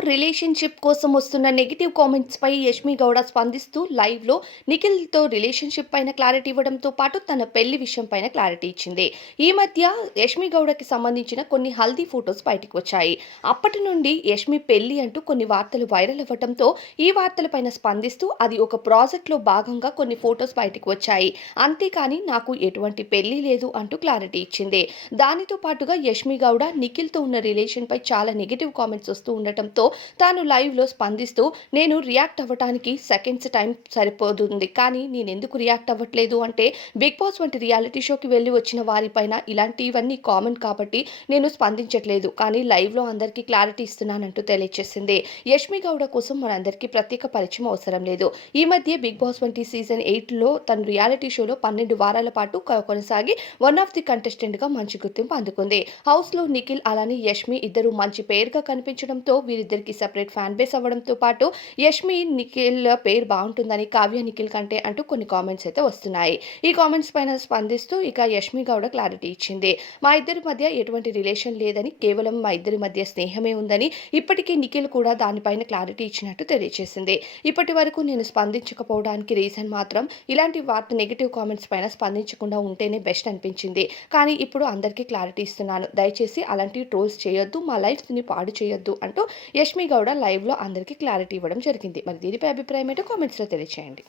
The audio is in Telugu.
రిలేషన్షిప్ కోసం వస్తున్న నెగిటివ్ కామెంట్స్ పై యష్మి గౌడ స్పందిస్తూ లైవ్లో నిఖిల్తో రిలేషన్షిప్ పైన క్లారిటీ ఇవ్వడంతో పాటు తన పెళ్ళి విషయం పైన క్లారిటీ ఇచ్చింది. ఈ మధ్య యష్మి గౌడకి సంబంధించిన కొన్ని హల్దీ ఫొటోస్ బయటకు వచ్చాయి. అప్పటి నుండి యష్మి పెళ్ళి అంటూ కొన్ని వార్తలు వైరల్ అవ్వడంతో ఈ వార్తలపైన స్పందిస్తూ అది ఒక ప్రాజెక్ట్లో భాగంగా కొన్ని ఫొటోస్ బయటకు వచ్చాయి. అంతేకాని నాకు ఎటువంటి పెళ్ళి లేదు అంటూ క్లారిటీ ఇచ్చింది. దానితో పాటుగా యష్మి గౌడ నిఖిల్తో ఉన్న రిలేషన్ పై చాలా నెగిటివ్ కామెంట్స్ వస్తూ ఉండటంతో తాను లైవ్లో స్పందిస్తూ నేను రియాక్ట్ అవ్వటానికి సెకండ్స్ టైం సరిపోతుంది. కానీ నేను ఎందుకు రియాక్ట్ అవ్వట్లేదు అంటే బిగ్ బాస్ వంటి రియాలిటీ షోకి వెళ్ళి వచ్చిన వారిపైన ఇలాంటివన్నీ కామన్ కాబట్టి నేను స్పందించట్లేదు. కానీ లైవ్లో అందరికీ క్లారిటీ ఇస్తున్నానంటూ తెలియజేసింది యష్మి గౌడ కోసం మనందరికీ ప్రత్యేక పరిచయం అవసరం లేదు. ఈ మధ్య బిగ్ బాస్ వంటి సీజన్ ఎయిట్లో తన రియాలిటీ షోలో పన్నెండు వారాల పాటు కొనసాగి వన్ ఆఫ్ ది కంటెస్టెంట్గా మంచి గుర్తింపు అందుకుంది. హౌస్లో నిఖిల్ అలానే యష్మి ఇద్దరు మంచి పేరుగా కనిపించడంతో వీరిద్దరికి సపరేట్ ఫ్యాన్ బేస్ అవ్వడంతో పాటు యష్మి నిఖిల్ పేరు బాగుంటుందని కావ్య నిఖిల్ కంటే అంటూ కొన్ని కామెంట్స్ అయితే వస్తున్నాయి. ఈ కామెంట్స్ పైన స్పందిస్తూ ఇక యష్మి గౌడ క్లారిటీ ఇచ్చింది. మా ఇద్దరి మధ్య ఎటువంటి రిలేషన్ లేదని కేవలం మా ఇద్దరి మధ్య స్నేహమే ఉందని ఇప్పటికీ నిఖిల్ కూడా దానిపైన క్లారిటీ ఇచ్చినట్టు తెలియజేసింది ఇప్పటి వరకు నేను స్పందించకపోవడానికి రీజన్ మాత్రం ఇలాంటి వార్త నెగిటివ్ కామెంట్స్ పైన స్పందించకుండా ఉంటేనే బెస్ట్ అనిపించింది. కానీ ఇప్పుడు అందరికీ క్లారిటీ ఇస్తున్నాను. దయచేసి అలాంటి ట్రోల్స్ చేయొద్దు మా లైఫ్ని పాడు చేయొద్దు అంటూ రష్మి గౌడ లైవ్లో అందరికీ క్లారిటీ ఇవ్వడం జరిగింది. మరి దీనిపై అభిప్రాయం ఏంటో కామెంట్స్లో తెలియచేయండి.